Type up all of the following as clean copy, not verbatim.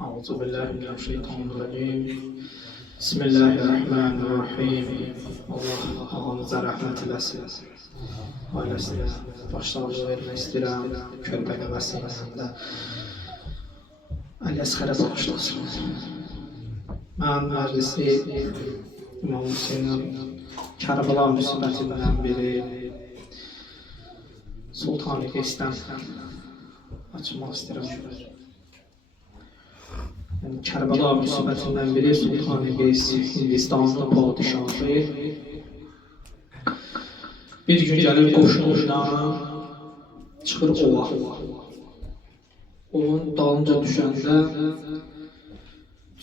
أعوذ بالله من الشيطان الرجيم. بسم الله الرحمن الرحيم. Allah ağamıza rəhmət eləsin. Ailəsinə başsağlığı vermək istəyirəm. Körpə qəvəsində Ali Əsxərə bağışlasın. Mən məclisi İmam Hüseynin Kərbəla müsibətindən biri Sultan-ı Qeysdən açmaq istəyirəm. Yani Kərbəla müsibətindən biri Sultan-ı Qeys Hindistanlı padişahı. Bir gün gəlir qoşunuyla çıxır ova. Onun dalınca düşəndə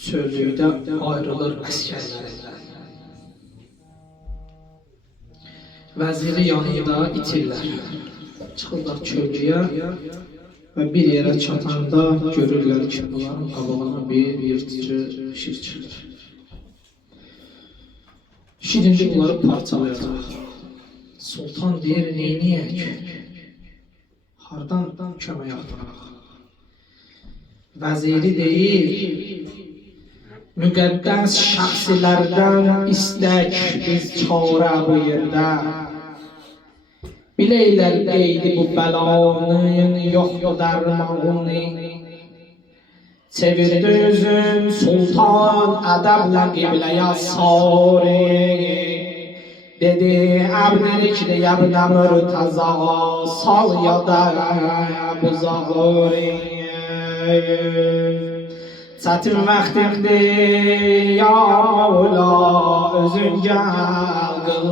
çöllükdə ayrılır əsgərlərdən. Vəziri yanında itirlər. Çıxırlar çöllüyə və bir yerə çatanda görürlər ki, bunların qabağına bir yırtıcı şir çıxır. Şir indi bunları parçalayacaq. Sultan deyir, neyniyək? Hardan kömək axtaraq? Vəziri deyir, müqəddəs şəxsilərdən istək biz çarə bu yerdə. Bileylər qeydi bu bəlanın, yoxdur dərmanı. Çevirdi üzün sultan ədəblə qibləyə sarı. Dedi, əbdilikdə yəbnə mürtəza, sal yada bu zahuri. Çətin vaxtimdir, ya Mevla, özün gəl qıl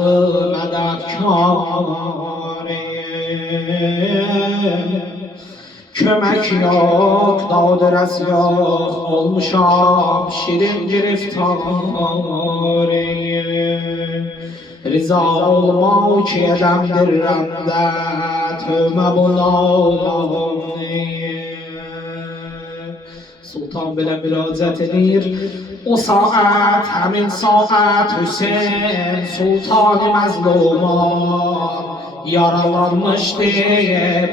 mədəkarı. Kömək yox, dadırəs yox, olmuşam şirin giriftarı. Riza olmaq ki edəmdirəm də, tövmə bunalani. Sultan belə müraciət edir. O saat, həmin saat Hüseyin Sultan-ı məzluman yaralanmışdı,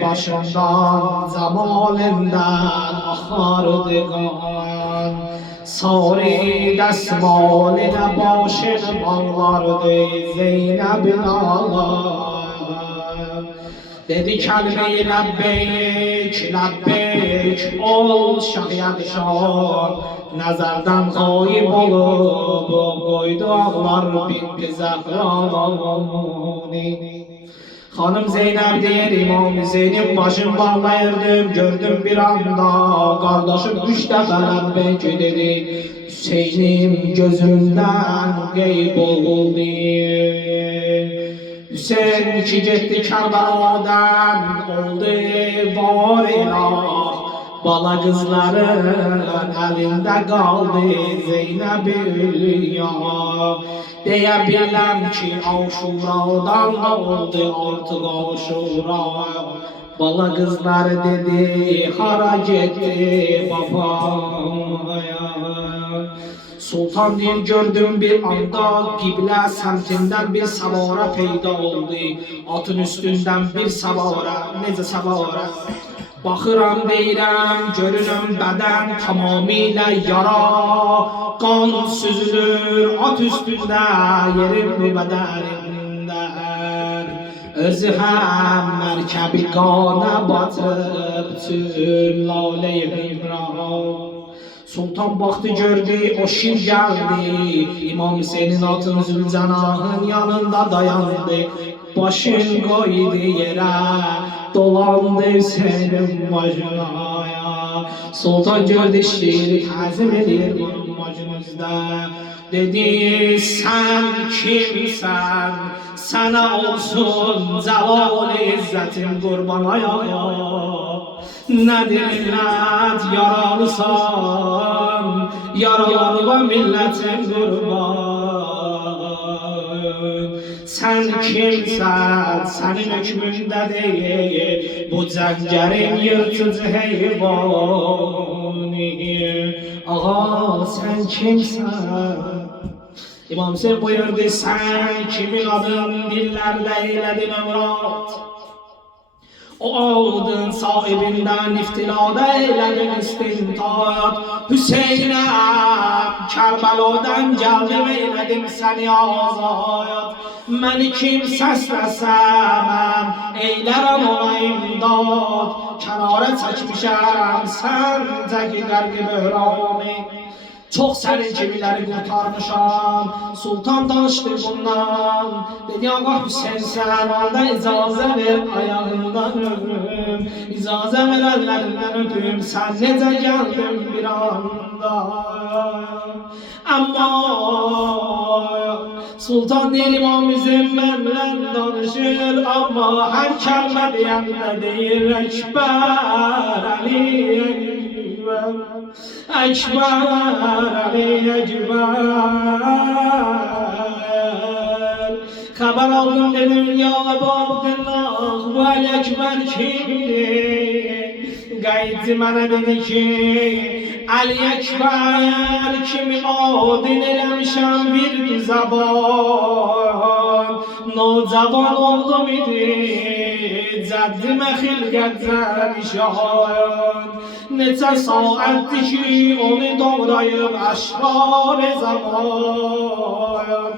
başından, cəmalindən axardı qan. Sarı dəsmalinə başını bağlardı Zeynəbin ağlar. Dedi kəlime-i ləbbeyk, ləbbeyk, ol şah-yadşar. Nəzərdən qayib olub, qoydu ağlar binti Zəhrani. Xanım Zeynəb deyir, İmam Hüseynin başını bağlayırdım, gördüm bir anda. Qardaşım üç dəfə ləbbeyk dedi, Hüseynim gözümdən qeyb oldu. Hüseyin ki getdi Kərbaladan, oldu var ilah. Bala qızların əlində qaldı Zeynəb-ül-ya. Deyə biləm ki, Aşuradan oldu artıq Aşura. Bala qızları dedi, hara getdi babaya. Sultan deyir, gördüm bir anda qiblə səmtindən bir savara peyda oldu. Atın üstündən bir savara, necə savara? Baxıram deyirəm, görürüm bədən tamamilə yara. Qan süzülür at üstündə, yerim bu bədənindən. Özü həm mərkəbi qana batıb, tüm lalə-i hümran. Sultan baxdı gördü, o şir gəldi. İmam Hüseynin atın Zülcənahın yanında dayandı. Başın qoydu yerə, dolandı Hüseynin başına. Sultan gördü şiri təzim edir bunun başınızda. Dedi, sən kimsən? Sənə olsun cəlal-i izzətin qurban ayağa. Nədir millət yaralısan, yaralarla millətin qurban. Sən kimsən, sənin hükmündə deyil, bu cəngərin yırtıcı heyvani. Ağa, sən kimsən? İmam Hüseyin buyurdu, sən kimin adın dillərdə eylədin ömrat? O ağudun sahibinden iftilada eyledin istintat. Hüseyin'em Kerbeladan geldim eyledim seni azat. Məni kim səsləsəm eylərəm ona imdad. Kənara çəkmişəm səncə qərqi böhrani. Çox sənin kimiləri qurtarmışam. Sultan danışdı bundan. Dedi ağa Hüseyin sən anda icazə ver ayağından öpüm. İcazə ver əllərindən öpüm. Sən necə gəldin bir anda. Amma Sultan deyir İmam Hüseyin mənlə danışır. Amma hər kəlmə deyəndə deyir Əkbər Əli Ekber Ali Ekber. Haber aldım dedim ya Ebu Abdullah bu Ali Ekber kimdir? Gayet bana dedi ki Ali Ekber kimi adın eləmişəm bir zaban. Nocavan oldum idi Cəddimə xilqətdən işayan. Neçə saatdir ki onu doğrayıb əşrar zaman.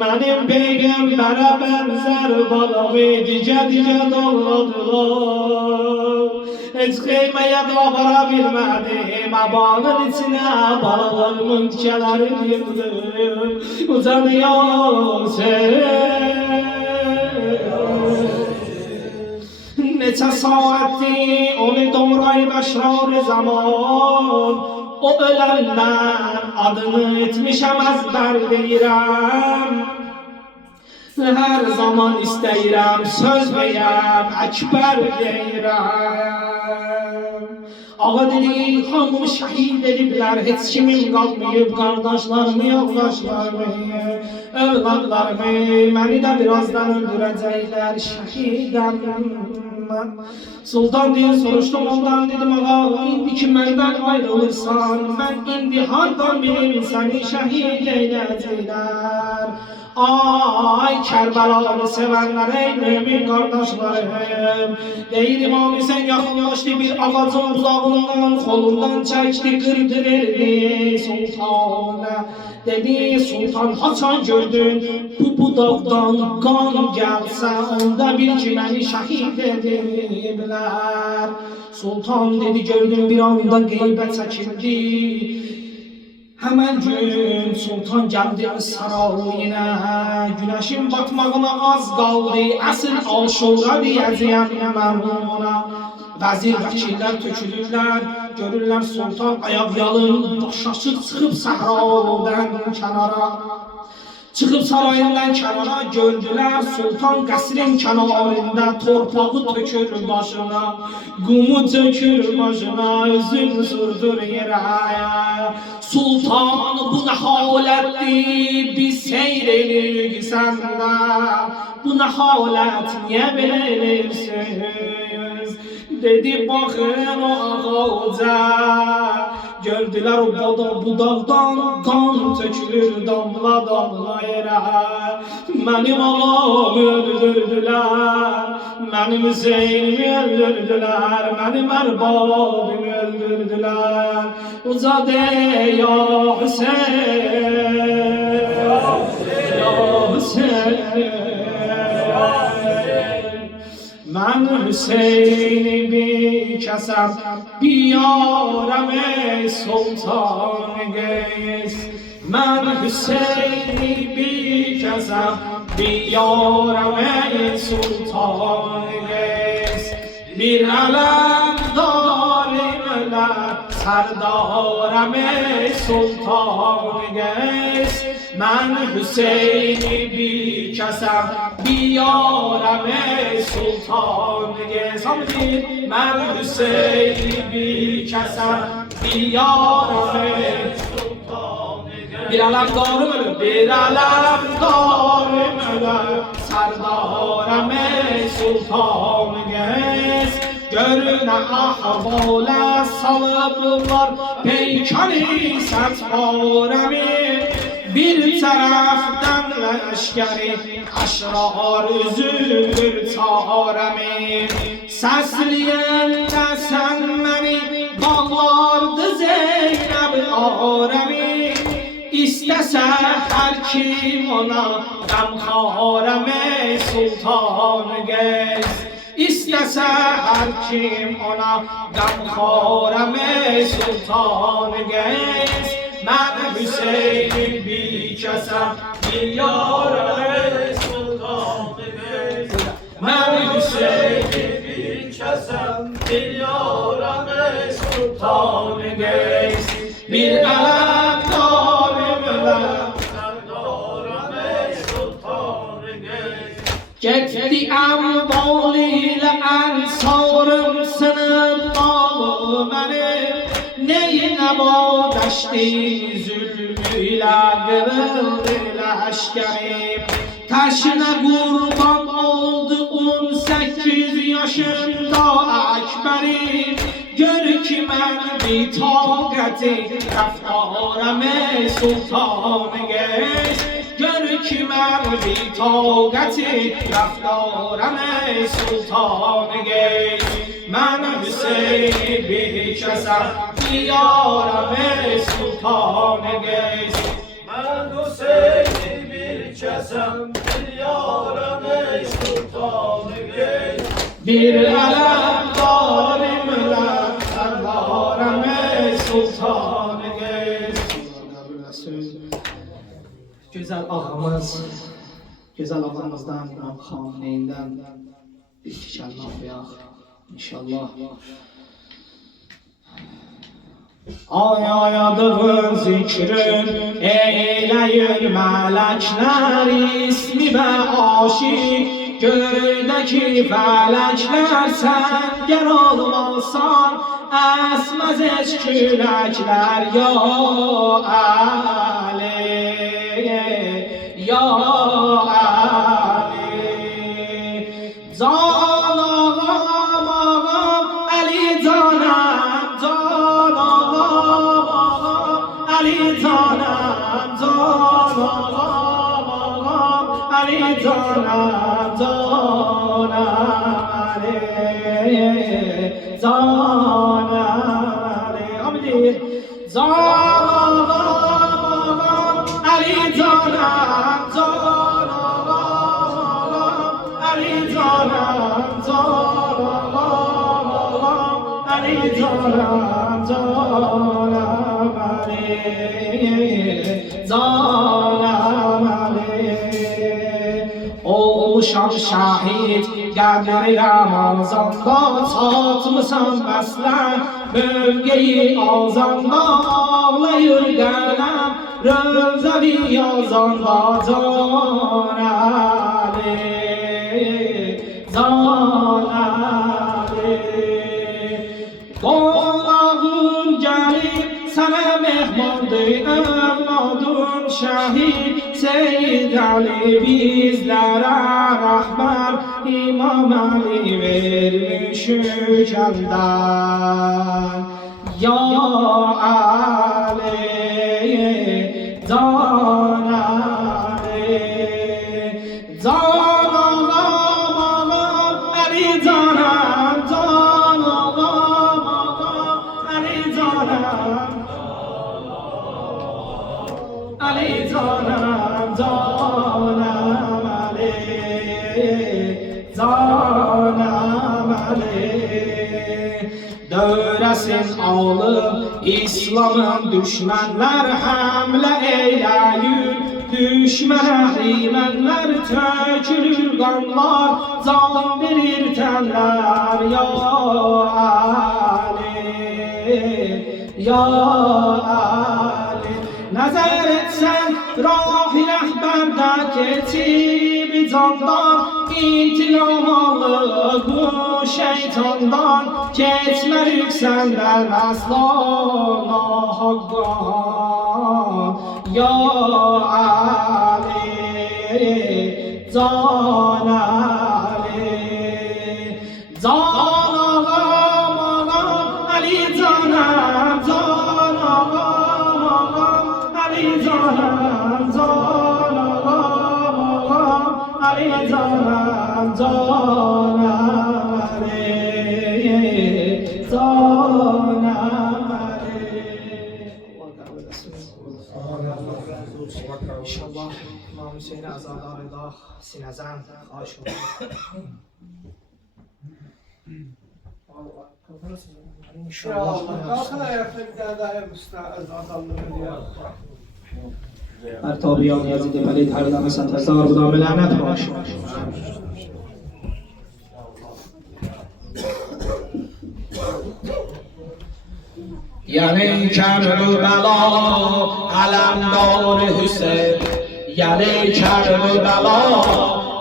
Mənim peyğəmbərə bənzər balığı digə doğradılar. Heç xeyməyə də apara bilmədim. Abanın içinə balıqlarımın tikələrini yığdım. Ucanıyor neçə saatdir onu doğrayıb əşrar zaman. O öləndən adını etmişəm əzbər deyirəm. Hər zaman istəyirəm söz deyəm Əkbər deyirəm. Ağa dedi hamımı şəhid ediblər. Heç kimim qalmayıb qardaşlarımı yoldaşlarımı övladlarımı. Məni də birazdan öldürəcəklər şəhidəm. Sultan diye soruştum ondan dedim ağa indi ki məndən ayrılırsan mən indi hardan bilim səni şəhid eyləyəcəklər. Ay Kərbəlanı sevənlər ey mümin qardaşlarım. Deyir İmam Hüseyin yaxınlaşdı bir ağacın budağından kolundan çəkdi qırdırırdı sultana. Dedi sultan haçan gördün bu budaqdan qan gəlsə onda bil ki məni şəhid ediblər. Sultan dedi gördüm bir anda qeybə çəkildi. Hemen gün sultan geldi sarayına. Güneşin batmağına az kaldı. Asıl Aşura diyeceğim ben ona. Vəzir vəkillər tökülürlər. Görürlər sultan ayaq yalın başaçıq çıxıb səhradan kənara. Çıxıb sarayından kənara gördülər sultan qəsrin kənarında torpağı tökür başına. Qumu tökür başına özün surdur yerə. Sultan bu nə halətdir biz seyr edirik səndə. Bu nə halət niyə belə edirsiniz? Dedi baxın o ağaca. Gördülər o budaqdan qan tökülür damla damla yerə. Mənim ağamı öldürdülər, mənim Hüseynimi öldürdülər, mənim ərbabımı öldürdülər. Uca de ya Hüseyin, ya Hüseyin. Mən Hüseyin'i bir kəsəm, biyarəm ey sultan qeys. Mən Hüseyin'i bir kəsəm, biyarəm ey sultan qeys. Bir ələm darim elə, sərdarəm ey sultan qeys. Mən Hüseyin'i bir kəsəm, biyarəm ey sultan qeys. Mən Hüseyin'i bir kəsəm, biyarəm ey sultan qeys. Bir ələm darım ölüm, bir ələm darım ölüm, sərdarəm ey sultan qeys. Görünə ahvalə salıblar, peykani sətbarəmi. Bir taraftan leşkeri aşrar üzüldür çaremi. Sesleyen de sen beni bağlardı Zeynep aremi. İstese her kim ona gamhareme sultan gez. İstese her kim ona gamhareme sultan gez. Ben Hüseyin'im bir kesem bir yareme sultan gez. Ben Hüseyin'im bir kesem bir yareme sultan gez. Bir elem Gitti amval ile ensarım sınıf dalı benim. Neyine bağdaştın zulmüyle kırıldı leşkerim. Taşına kurban oldu 18 yaşında ekberim. Gör ki ben bir taqeti raftareme sultan geç. Gör ki ben bir taqeti raftareme sultan geç. Ben Hüseyin bir kesem diyareme sultan geç. Ben Hüseyin bir kesem diyareme sultan geç. Bir elem dalimle serdareme sultan geç. Güzel ağamız, güzel ağamızdan İmam Xameneyindən bir iki kəlmə oxuyaq inşallah. Ayadığın zikrin eyləyir mələklər ismi və aşiq. Göydəki fələklər sən gəl olmasan, əsməz heç küləklər ya Əli, ya Əli. Can ağam ağam Əli canım, can ağam ağam Əli canım, can ağam ağam Əli canım, canım Əli, canım Əli. Hamidi, can ağam ağam Əli canım, can ağam ağam Əli canım, can ağam ağam Əli canım, canım Əli, canım Əli. Olmuşam şahid qəbr Ramazanda, çatmısan bəslən bölgeyi azanda. Ağlayır qələm rövzəvi yazanda, can Əli, can Əli. Qonağın gəlib sənə mehmandır, övladın şəhid Seyyid Ali bizlərə rəhbər. İmam Ali vermiş ülkəndən ya Ali, can Ali, can ağam ağam Əli canım, can ağam ağam Əli canım, Əli canım, canım Əli, canım Əli. Dövrəsin alıb İslamın düşmənlər həmlə eyləyir. Düşmənə rimənlər tökülür qanlar, can verir tənlər ya Əli, ya Əli. Nəzər etsən rahi rəhbərdə keçib candan, intiqam alır bu şeytandan. Keçmərik səndən əsla nahaqqa ya Əli, can Əli, can ağam ağam Əli canım, can ağam ağam Əli canım, İnşallah İmam Hüseyin azalarında sinezem xahiş olun. İnşallah. Kalkın ayakta bir tane daha yapmışlar azadlarını ya. Ertabiyan Yazid-i Pelid her dame sentersler bu da melanet baş. یعنی کربلا علمدار حسین یعنی کربلا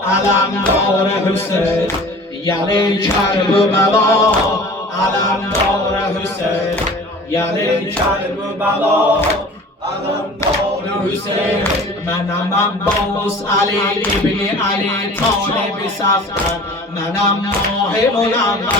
علمدار حسین یعنی کربلا علمدار حسین یعنی کربلا علمدار حسین منم عباس علی ابن علی طالب سفر منم ماه منور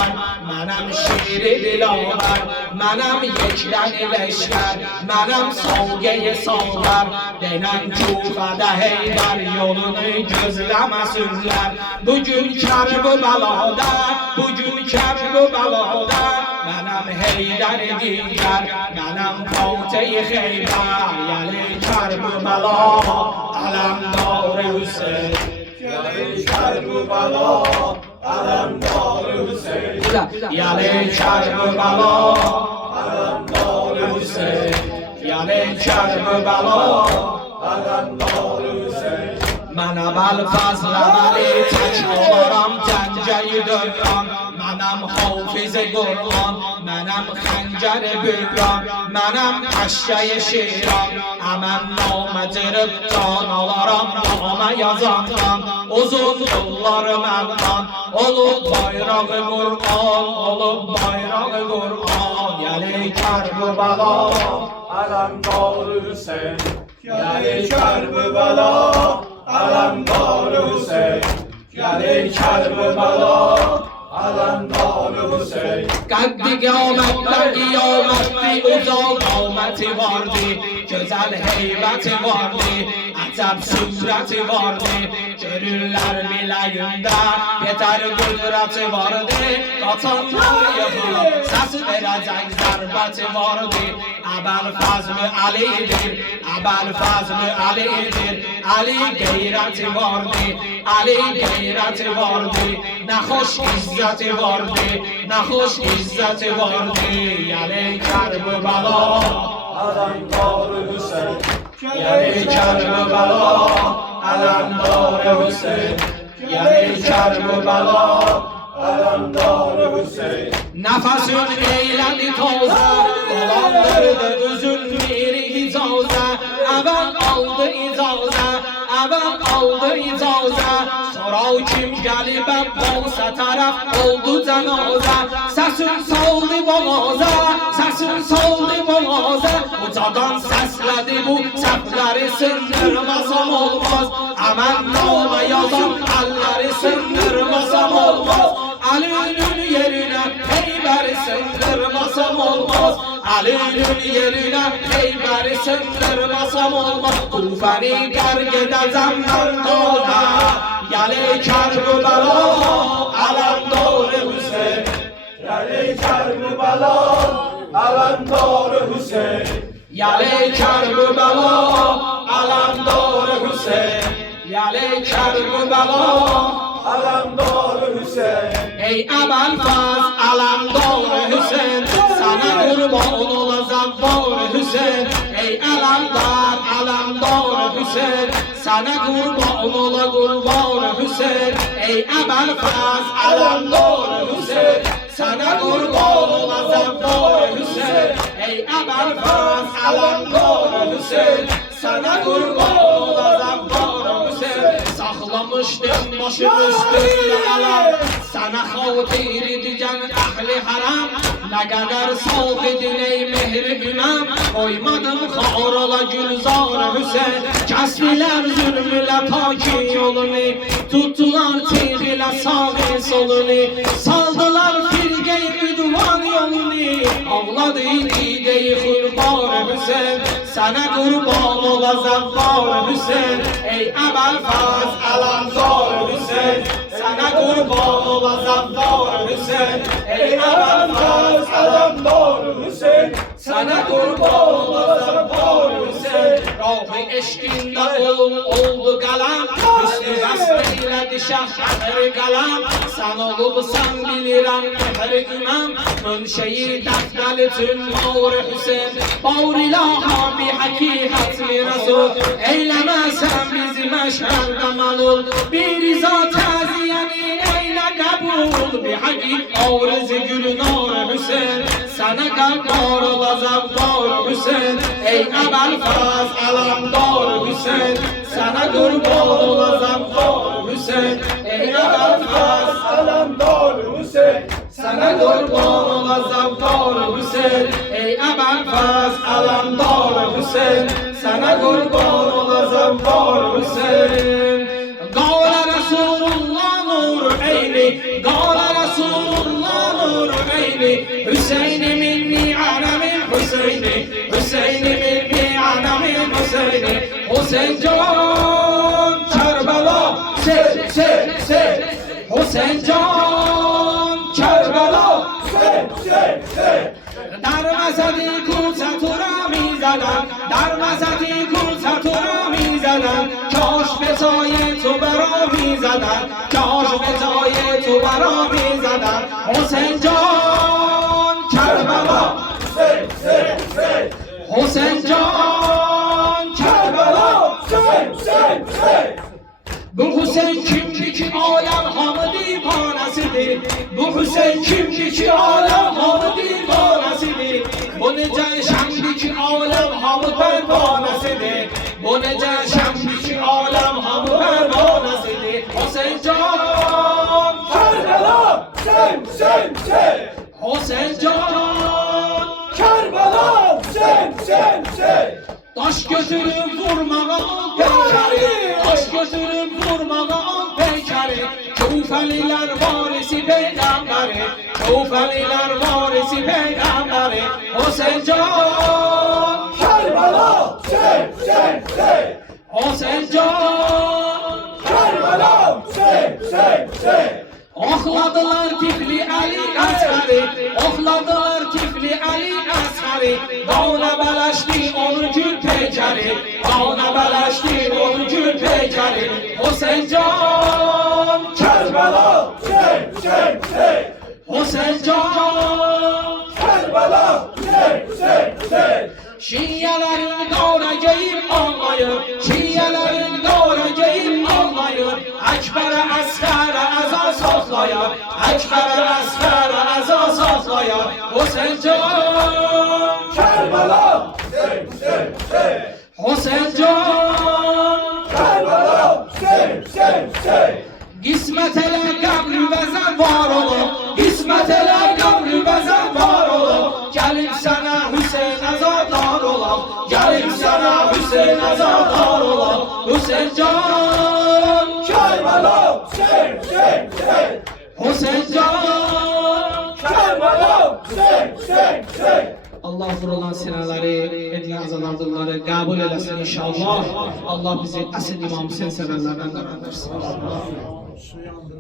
منم شیر دلاور منم یک رگ لشکر منم سوگه ساور denen Kufada Heydar yolunu gözlemesinler. Bugün Kerbela'da, bugün Kerbela'da benim Heydar diğer, benim Fatih Heyber. Yani Kerbela, alemdar Hüseyin. Yani Kerbela, alemdar Hüseyin. Yani Kerbela, alemdar Hüseyin. Yani Kerbela, alemdar Hüseyin. من اول فضل ولی تکرارم گنجه دوران منم حافظ قرآن منم خنجر بگران منم قشه شیران امن نامه canalarım name yazandan uzun yollar məndən olub bayrağı Qur'an olub bayrağı Qur'an yani Kerbela alemdar Hüseyin yani Kerbela alemdar Hüseyin yani Kerbela alemdar Hüseyin Qəddi qiyamətdə qiyamətli uzal qaməti vardı Gözəl heybəti vardı Əcəb surəti vardı Görürlər biləyində Yetər qüdrəti vardı Qaçanlar yıxılıb Səs verəcək zərbəti vardı Əbəl Fəzl-i Əlidir Əbəl Fəzl-i Əlidir Ali qeyrəti vardı Ali qeyrəti vardı Nə xoş izzəti vardı Nə xoş izzəti vardı Yəni Kerbela alemdar Hüseyin Yani Kerbela alemdar Hüseyin Yani Kerbela alemdar Hüseyin Nefesin eyledi toza Dolandırdı üzün biri icaza Əvəl aldı icaza Əvəl aldı icaza Sonra o kim gəlib Əbbasa tərəf oldu cənazə Səsin saldı boğaza Səsin saldı boğaza Ucadan səslədi bu səhvləri sındırmasam olmaz Əmən namə yazan əlləri sındırmasam olmaz Əlinin yerinə Heybəri sındırmasam olmaz Əlinin yerinə Heybəri sındırmasam olmaz Tufəni qərq edəcəm mərdana Yəni Kerbela alemdar Hüseyin Yəni Kerbela alemdar Hüseyin Yəni Kerbela alemdar Hüseyin Yəni Kerbela alemdar Hüseyin Ey Əbəl Fəz alemdar Hüseyin Sana qurban olacaq var Hüseyin Ey alemdar alemdar Hüseyin Sana qurban ola qurban Hüseyin Ey Əbəl Fəz alemdar Hüseyin Sana qurban olacaq var Hüseyin Ey Əbəl Fəz alemdar Hüseyin Sana qurban olacaq var Hüseyin Saxlamışdım başım üstündə alam Sana xatir edəcəm əhli haram Nə qədər sağ edin ey mehri ünəm Qoymadım xar ola Gülzar Hüseyin Kəsbilər zülmülə paki yolunu Tutdular tiğ ilə sağı solunu Saldılar firqey üdvan yolunu Ağladı dideyi xulbar Hüseyin Sənə qurban olacaq var Hüseyin Ey Əbəl Fəz alemdar Hüseyin sana kurban olasam doğru Hüseyin. Ey Evel Faz Alamdar Hüseyin, sana kurban olasam doğru Hüseyin. Ruhu eşkinde oldu kalan, Hüsnü basmayla şahır kalan. Sen olubsan bilirəm her imam, Münşeyi deftel tüm mağru Hüseyin. Bağır ilaha bi hakikat mi Resul, eylemezsen bizi meşherde malul. Bir riza taziyeni eyle kabul, bi hakik ağrızı gülün ağrı Hüseyin. Sana kalkar olazam doğru Hüseyin. Ey Evel Faz Alamdar Hüseyin, sana kurban olazam doğru Hüseyin. Ey Evel Faz Alamdar Hüseyin, sana kurban olazam doğru Hüseyin. Ey Evel Faz Alamdar Hüseyin, sana kurban olazam doğru Hüseyin. Gâle Resulullah nur eyni, Gâle Resulullah nur eyni. Hüseyin'i minni alemin Hüseyin'i, Hüseyin'i minni alemin Hüseyin'i. Hüseyin can Kerbela, se Hüseyin can Kerbela, se. در وسطی کوچه تو را میزدن، در وسطی کوچه تو را میزدن. کاش به جای تو برا میزدن، کاش به جای تو برا میزدن. حسین جان کربلا، Se. حسین جان کربلا. Se. Bu Hüseyin kimdi ki alem hamı divanesidir. Bu Hüseyin kimdi ki alem hamı divanesidir. Bu nece şemdi ki alem hamı pervanesidir. Bu nece şemdi ki alem hamı pervanesidir. Hüseyin can Kerbela, se. Hüseyin can Kerbela, se. taş götürüp vurmağa al peykeri, taş götürüp vurmağa al peykeri. Kufeliler varisi peygamberi, Kufeliler varisi peygamberi. Hüseyin can Kerbela, se. Hüseyin can Kerbela, se. Oxladılar Tifli Ali Əsəri, oxladılar Tifli Ali Əsəri. Dağına bələşdi onun gül peykəri, dağına bələşdi onun gül peykəri. Hüseyin can Kerbela, se. Hüseyin can Kerbela, se. Şiiyələrin qara geyib ağlayır, Şiiyələrin qara geyib ağlayır. Əkbərə əsgərə əza saxlayar, Əkbərə əsgərə əza saxlayar. Hüseyin can Kerbela, se. Hüseyin can Kerbela, se. Qismət elə qəbri vəzən var olub, qismət elə qəbri vəzən var olub. Gəlib sənə Hüseyin əzadar olaq, gəlib sənə Hüseyin əzadar olaq. Hüseyin can Kerbela, se. Hüseyin can Kerbela, se. Allah vurulan sinələri, edilen azalardıqları qəbul eləsin inşallah. Allah bizi əsl İmam Hüseyin sevərlərdən qərar versin.